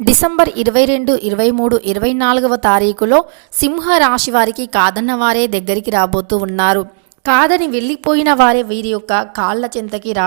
December ఇరవై రెండు ఇరవై మూడు ఇరవై నాలుగవ తారీఖులో సింహ రాశి వారికి కాదన్న వారే దగ్గరికి రాబోతూ ఉన్నారు. కాదని వెళ్ళిపోయిన వారే వీరి యొక్క కాళ్ళ చెంతకి రా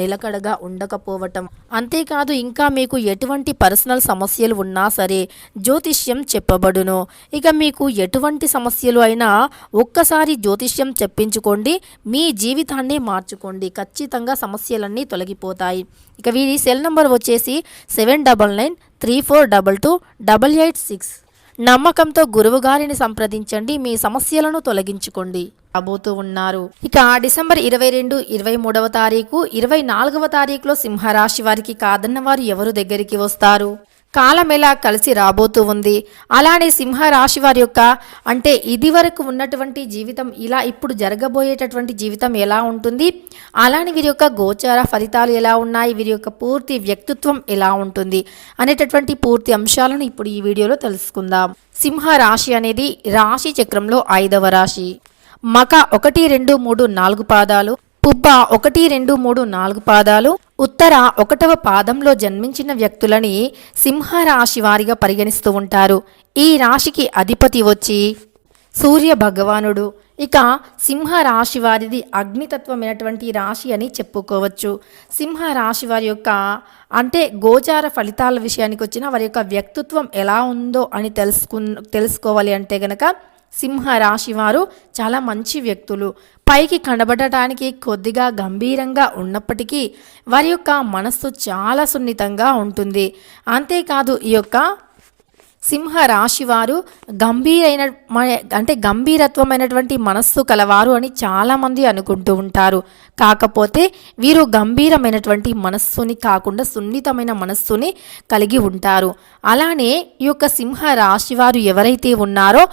నిలకడగా ఉండకపోవటం. అంతేకాదు ఇంకా మీకు ఎటువంటి పర్సనల్ సమస్యలు ఉన్నా సరే జ్యోతిష్యం చెప్పబడును. ఇక మీకు ఎటువంటి సమస్యలు అయినా ఒక్కసారి జ్యోతిష్యం చెప్పించుకోండి మీ జీవితాన్ని మార్చుకోండి. ఖచ్చితంగా సమస్యలన్నీ తొలగిపోతాయి. ఇక వీరి సెల్ నంబర్ వచ్చేసి seven double nine three four double two double eight six. నమ్మకంతో గురువుగారిని సంప్రదించండి మీ సమస్యలను తొలగించుకోండి. రాబోతూ ఉన్నారు. ఇక డిసెంబర్ ఇరవై రెండు ఇరవై మూడవ తారీఖు ఇరవై నాలుగవ తారీఖులో సింహరాశి వారికి కాదన్న వారు ఎవరు దగ్గరికి వస్తారు? కాలం ఎలా కలిసి రాబోతూ ఉంది? అలానే సింహరాశి వారి యొక్క అంటే ఇది వరకు ఉన్నటువంటి జీవితం ఇలా ఇప్పుడు జరగబోయేటటువంటి జీవితం ఎలా ఉంటుంది? అలానే వీరి యొక్క గోచార ఫలితాలు ఎలా ఉన్నాయి? వీరి యొక్క పూర్తి వ్యక్తిత్వం ఎలా ఉంటుంది? అనేటటువంటి పూర్తి అంశాలను ఇప్పుడు ఈ వీడియోలో తెలుసుకుందాం. సింహ రాశి అనేది రాశి చక్రంలో ఐదవ రాశి. మక ఒకటి రెండు మూడు నాలుగు పాదాలు పుబ్బ ఒకటి రెండు మూడు నాలుగు పాదాలు ఉత్తర ఒకటవ పాదంలో జన్మించిన వ్యక్తులని సింహరాశి వారిగా పరిగణిస్తూ ఉంటారు. ఈ రాశికి అధిపతి వచ్చి సూర్య భగవానుడు. ఇక సింహ రాశి వారిది అగ్నితత్వమైనటువంటి రాశి అని చెప్పుకోవచ్చు. సింహ రాశి వారి యొక్క అంటే గోచార ఫలితాల విషయానికి వచ్చిన వారి యొక్క వ్యక్తిత్వం ఎలా ఉందో అని తెలుసుకు తెలుసుకోవాలి అంటే గనక సింహ రాశి వారు చాలా మంచి వ్యక్తులు. పైకి కనబడటానికి కొద్దిగా గంభీరంగా ఉన్నప్పటికీ వారి యొక్క మనస్సు చాలా సున్నితంగా ఉంటుంది. అంతేకాదు ఈ యొక్క సింహ రాశి వారు గంభీరైన మ- అంటే గంభీరత్వమైనటువంటి మనస్సు కలవారు అని చాలామంది అనుకుంటూ ఉంటారు. కాకపోతే వీరు గంభీరమైనటువంటి మనస్సుని కాకుండా సున్నితమైన మనస్సుని కలిగి ఉంటారు. అలానే ఈ యొక్క సింహ రాశి వారు ఎవరైతే ఉన్నారో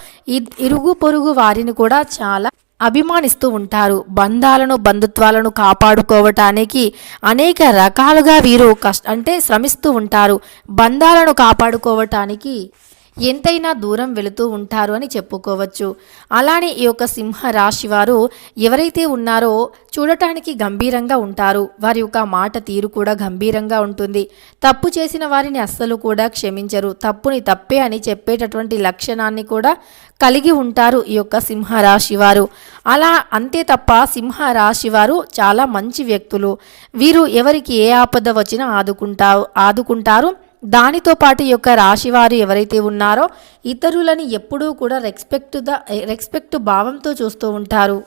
ఇరుగు పొరుగు వారిని కూడా చాలా అభిమానిస్తూ ఉంటారు. బంధాలను బంధుత్వాలను కాపాడుకోవటానికి అనేక రకాలుగా వీరు కష్ట అంటే శ్రమిస్తూ ఉంటారు. బంధాలను కాపాడుకోవటానికి ఎంతైనా దూరం వెళుతూ ఉంటారు అని చెప్పుకోవచ్చు. అలానే ఈ యొక్క సింహ రాశి వారు ఎవరైతే ఉన్నారో చూడటానికి గంభీరంగా ఉంటారు. వారి యొక్క మాట తీరు కూడా గంభీరంగా ఉంటుంది. తప్పు చేసిన వారిని అస్సలు కూడా క్షమించరు. తప్పుని తప్పే అని చెప్పేటటువంటి లక్షణాన్ని కూడా కలిగి ఉంటారు ఈ యొక్క సింహరాశి వారు అలా అంతే తప్ప సింహరాశి వారు చాలా మంచి వ్యక్తులు. వీరు ఎవరికి ఏ ఆపద వచ్చినా ఆదుకుంటారు ఆదుకుంటారు. దానితో పాటు యొక్క రాశివారు ఎవరైతే ఉన్నారో ఇతరులని ఎప్పుడూ కూడా రెస్పెక్ట్ ద రెస్పెక్ట్ భావంతో చూస్తూ ఉంటారు.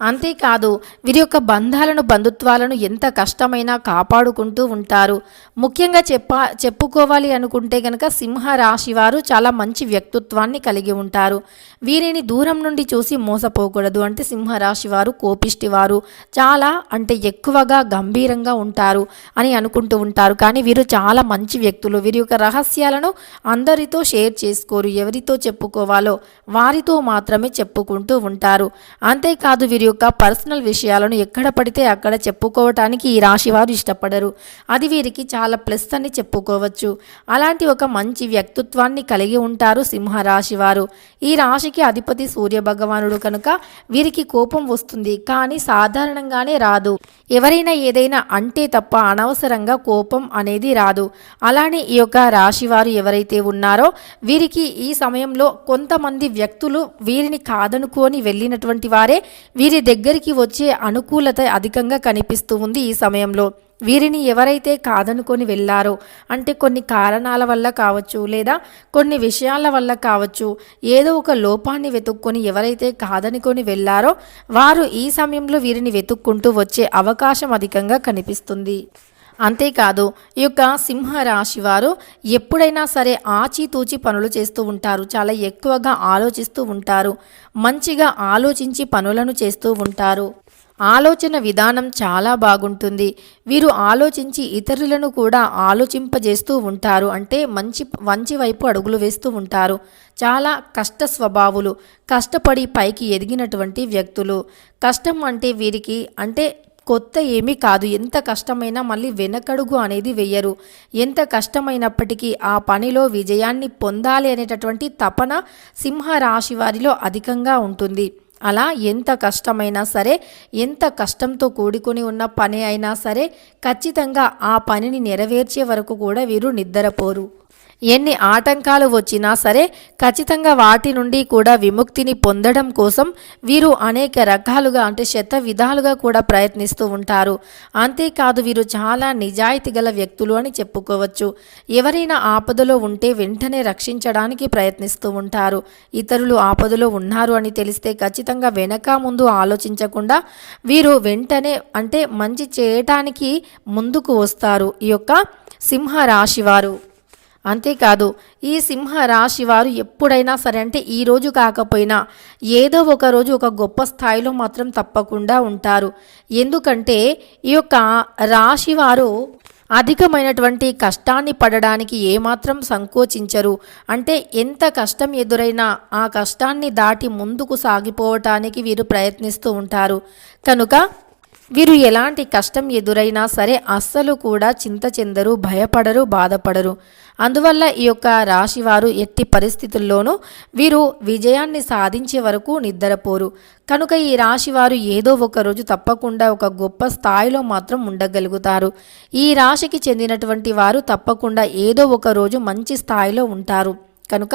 అంతేకాదు వీరి యొక్క బంధాలను బంధుత్వాలను ఎంత కష్టమైనా కాపాడుకుంటూ ఉంటారు. ముఖ్యంగా చెప్ప చెప్పుకోవాలి అనుకుంటే గనక సింహరాశి వారు చాలా మంచి వ్యక్తిత్వాన్ని కలిగి ఉంటారు. వీరిని దూరం నుండి చూసి మోసపోకూడదు. అంటే సింహరాశి వారు కోపిష్టి వారు చాలా అంటే ఎక్కువగా గంభీరంగా ఉంటారు అని అనుకుంటూ ఉంటారు. కానీ వీరు చాలా మంచి వ్యక్తులు. వీరి యొక్క రహస్యాలను అందరితో షేర్ చేసుకోరు. ఎవరితో చెప్పుకోవాలో వారితో మాత్రమే చెప్పుకుంటూ ఉంటారు. అంతేకాదు వీరి యొక్క పర్సనల్ విషయాలను ఎక్కడ పడితే అక్కడ చెప్పుకోవటానికి ఈ రాశి వారు ఇష్టపడరు. అది వీరికి చాలా ప్లస్ అని చెప్పుకోవచ్చు. అలాంటి ఒక మంచి వ్యక్తిత్వాన్ని కలిగి ఉంటారు సింహ రాశి వారు ఈ రాశికి అధిపతి సూర్య భగవానుడు కనుక వీరికి కోపం వస్తుంది కానీ సాధారణంగానే రాదు. ఎవరైనా ఏదైనా అంటే తప్ప అనవసరంగా కోపం అనేది రాదు. అలానే ఈ యొక్క రాశి వారు ఎవరైతే ఉన్నారో వీరికి ఈ సమయంలో కొంతమంది వ్యక్తులు వీరిని కాదనుకొని వెళ్ళినటువంటి వారే వీరి దగ్గరికి వచ్చే అనుకూలత అధికంగా కనిపిస్తూ ఉంది ఈ సమయంలో. వీరిని ఎవరైతే కాదనుకొని వెళ్ళారో అంటే కొన్ని కారణాల వల్ల కావచ్చు లేదా కొన్ని విషయాల వల్ల కావచ్చు ఏదో ఒక లోపాన్ని వెతుక్కొని ఎవరైతే కాదనుకొని వెళ్ళారో వారు ఈ సమయంలో వీరిని వెతుక్కుంటూ వచ్చే అవకాశం అధికంగా కనిపిస్తుంది. అంతేకాదు ఈ యొక్క సింహరాశి వారు ఎప్పుడైనా సరే ఆచితూచి పనులు చేస్తూ ఉంటారు. చాలా ఎక్కువగా ఆలోచిస్తూ ఉంటారు. మంచిగా ఆలోచించి పనులను చేస్తూ ఉంటారు. ఆలోచన విధానం చాలా బాగుంటుంది. వీరు ఆలోచించి ఇతరులను కూడా ఆలోచింపజేస్తూ ఉంటారు. అంటే మంచి మంచి వైపు అడుగులు వేస్తూ ఉంటారు. చాలా కష్ట స్వభావులు కష్టపడి పైకి ఎదిగినటువంటి వ్యక్తులు. కష్టం అంటే వీరికి అంటే కొత్త ఏమీ కాదు. ఎంత కష్టమైనా మళ్ళీ వెనకడుగు అనేది వెయ్యరు ఎంత కష్టమైనప్పటికీ ఆ పనిలో విజయాన్ని పొందాలి అనేటటువంటి తపన సింహరాశి వారిలో అధికంగా ఉంటుంది. అలా ఎంత కష్టమైనా సరే ఎంత కష్టంతో కూడుకొని ఉన్న పని అయినా సరే ఖచ్చితంగా ఆ పనిని నెరవేర్చే వరకు కూడా వీరు నిద్రపోరు. ఎన్ని ఆటంకాలు వచ్చినా సరే ఖచ్చితంగా వాటి నుండి కూడా విముక్తిని పొందడం కోసం వీరు అనేక రకాలుగా అంటే శత విధాలుగా కూడా ప్రయత్నిస్తూ ఉంటారు. అంతేకాదు వీరు చాలా నిజాయితీ గల వ్యక్తులు అని చెప్పుకోవచ్చు. ఎవరైనా ఆపదలో ఉంటే వెంటనే రక్షించడానికి ప్రయత్నిస్తూ ఉంటారు. ఇతరులు ఆపదలో ఉన్నారు అని తెలిస్తే ఖచ్చితంగా వెనక ముందు ఆలోచించకుండా వీరు వెంటనే అంటే మంచి చేయటానికి ముందుకు వస్తారు. ఈ యొక్క సింహరాశివారు అంతేకాదు ఈ సింహ రాశి వారు ఎప్పుడైనా సరే అంటే ఈ రోజు కాకపోయినా ఏదో ఒక రోజు ఒక గొప్ప స్థాయిలో మాత్రం తప్పకుండా ఉంటారు. ఎందుకంటే ఈ యొక్క రాశి వారు అధికమైనటువంటి కష్టాన్ని పడడానికి ఏమాత్రం సంకోచించరు. అంటే ఎంత కష్టం ఎదురైనా ఆ కష్టాన్ని దాటి ముందుకు సాగిపోవటానికి వీరు ప్రయత్నిస్తూ ఉంటారు. కనుక వీరు ఎలాంటి కష్టం ఎదురైనా సరే అస్సలు కూడా చింత చెందరు భయపడరు బాధపడరు. అందువల్ల ఈ యొక్క రాశివారు ఎట్టి పరిస్థితుల్లోనూ వీరు విజయాన్ని సాధించే వరకు నిద్రపోరు. కనుక ఈ రాశివారు ఏదో ఒక రోజు తప్పకుండా ఒక గొప్ప స్థాయిలో మాత్రం ఉండగలుగుతారు. ఈ రాశికి చెందినటువంటి వారు తప్పకుండా ఏదో ఒక రోజు మంచి స్థాయిలో ఉంటారు. కనుక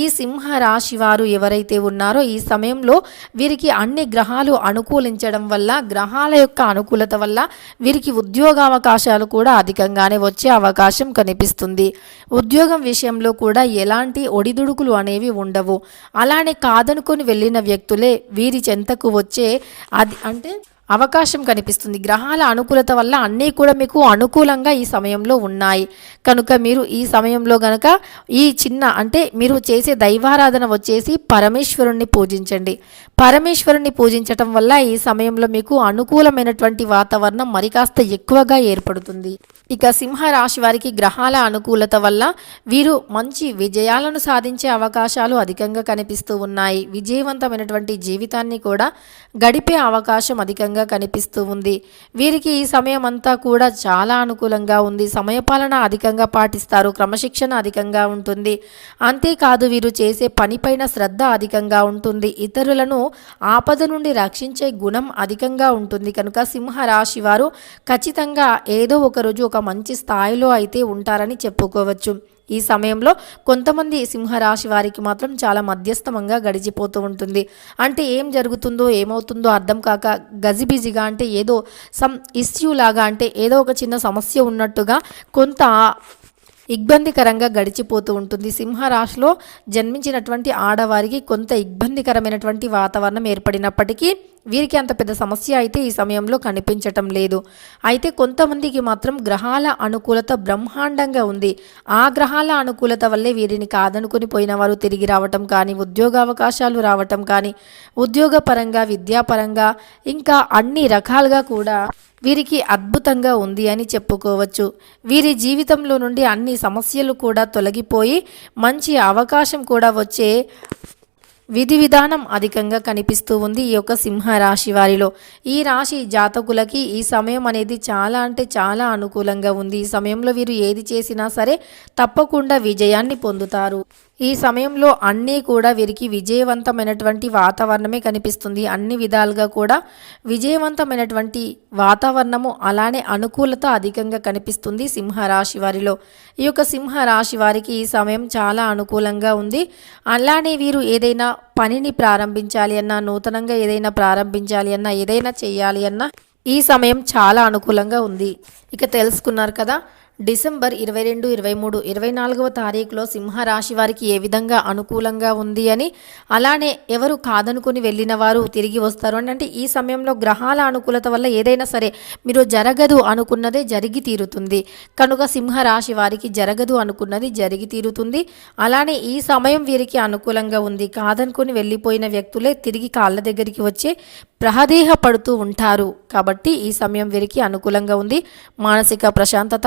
ఈ సింహ రాశి వారు ఎవరైతే ఉన్నారో ఈ సమయంలో వీరికి అన్ని గ్రహాలు అనుకూలించడం వల్ల గ్రహాల యొక్క అనుకూలత వల్ల వీరికి ఉద్యోగావకాశాలు కూడా అధికంగానే వచ్చే అవకాశం కనిపిస్తుంది. ఉద్యోగం విషయంలో కూడా ఎలాంటి ఒడిదుడుకులు అనేవి ఉండవు. అలానే కాదనుకొని వెళ్ళిన వ్యక్తులే వీరి చెంతకు వచ్చే అది అంటే అవకాశం కనిపిస్తుంది. గ్రహాల అనుకూలత వల్ల అన్నీ కూడా మీకు అనుకూలంగా ఈ సమయంలో ఉన్నాయి. కనుక మీరు ఈ సమయంలో గనక ఈ చిన్న అంటే మీరు చేసే దైవారాధన వచ్చేసి పరమేశ్వరుణ్ణి పూజించండి. పరమేశ్వరుణ్ణి పూజించటం వల్ల ఈ సమయంలో మీకు అనుకూలమైనటువంటి వాతావరణం మరి కాస్త ఎక్కువగా ఏర్పడుతుంది. ఇక సింహ రాశి వారికి గ్రహాల అనుకూలత వల్ల వీరు మంచి విజయాలను సాధించే అవకాశాలు అధికంగా కనిపిస్తూ ఉన్నాయి. విజయవంతమైనటువంటి జీవితాన్ని కూడా గడిపే అవకాశం అధికంగా కనిపిస్తూ ఉంది. వీరికి ఈ సమయం అంతా కూడా చాలా అనుకూలంగా ఉంది. సమయపాలన అధికంగా పాటిస్తారు. క్రమశిక్షణ అధికంగా ఉంటుంది. అంతేకాదు వీరు చేసే పనిపైన శ్రద్ధ అధికంగా ఉంటుంది. ఇతరులను ఆపద నుండి రక్షించే గుణం అధికంగా ఉంటుంది. కనుక సింహరాశి వారు ఖచ్చితంగా ఏదో ఒక రోజు ఒక మంచి స్థాయిలో అయితే ఉంటారని చెప్పుకోవచ్చు. ఈ సమయంలో కొంతమంది సింహరాశి వారికి మాత్రం చాలా మధ్యస్థమంగా గడిచిపోతూ ఉంటుంది. అంటే ఏం జరుగుతుందో ఏమవుతుందో అర్థం కాక గజిబిజిగా అంటే ఏదో సమ్ ఇష్యూ లాగా అంటే ఏదో ఒక చిన్న సమస్య ఉన్నట్టుగా కొంత ఇబ్బందికరంగా గడిచిపోతూ ఉంటుంది. సింహరాశిలో జన్మించినటువంటి ఆడవారికి కొంత ఇబ్బందికరమైనటువంటి వాతావరణం ఏర్పడినప్పటికీ వీరికి అంత పెద్ద సమస్య అయితే ఈ సమయంలో కనిపించటం లేదు. అయితే కొంతమందికి మాత్రం గ్రహాల అనుకూలత బ్రహ్మాండంగా ఉంది. ఆ గ్రహాల అనుకూలత వల్లే వీరిని కాదనుకుని పోయిన వారు తిరిగి రావటం కానీ ఉద్యోగ అవకాశాలు రావటం కానీ ఉద్యోగపరంగా విద్యాపరంగా ఇంకా అన్ని రకాలుగా కూడా వీరికి అద్భుతంగా ఉంది అని చెప్పుకోవచ్చు. వీరి జీవితంలో నుండి అన్ని సమస్యలు కూడా తొలగిపోయి మంచి అవకాశం కూడా వచ్చే విధి విధానం అధికంగా కనిపిస్తూ ఉంది ఈ యొక్క సింహ రాశి వారిలో. ఈ రాశి జాతకులకి ఈ సమయం అనేది చాలా అంటే చాలా అనుకూలంగా ఉంది. ఈ సమయంలో వీరు ఏది చేసినా సరే తప్పకుండా విజయాన్ని పొందుతారు. ఈ సమయంలో అన్నీ కూడా వీరికి విజయవంతమైనటువంటి వాతావరణమే కనిపిస్తుంది. అన్ని విధాలుగా కూడా విజయవంతమైనటువంటి వాతావరణము అలానే అనుకూలత అధికంగా కనిపిస్తుంది సింహరాశి వారిలో. ఈ యొక్క సింహరాశి వారికి ఈ సమయం చాలా అనుకూలంగా ఉంది. అలానే వీరు ఏదైనా పనిని ప్రారంభించాలి అన్నా నూతనంగా ఏదైనా ప్రారంభించాలి అన్నా ఏదైనా చేయాలి అన్నా ఈ సమయం చాలా అనుకూలంగా ఉంది. ఇక తెలుసుకున్నారు కదా డిసెంబర్ ఇరవై రెండు ఇరవై మూడు ఇరవై నాలుగవ తారీఖులో సింహరాశి వారికి ఏ విధంగా అనుకూలంగా ఉంది అని అలానే ఎవరు కాదనుకుని వెళ్ళిన వారు తిరిగి వస్తారు అని. అంటే ఈ సమయంలో గ్రహాల అనుకూలత వల్ల ఏదైనా సరే మీరు జరగదు అనుకున్నదే జరిగి తీరుతుంది. కనుక సింహరాశి వారికి జరగదు అనుకున్నది జరిగి తీరుతుంది. అలానే ఈ సమయం వీరికి అనుకూలంగా ఉంది. కాదనుకుని వెళ్ళిపోయిన వ్యక్తులే తిరిగి కాళ్ళ దగ్గరికి వచ్చి ప్రహదేహ పడుతూ ఉంటారు. కాబట్టి ఈ సమయం వీరికి అనుకూలంగా ఉంది. మానసిక ప్రశాంతత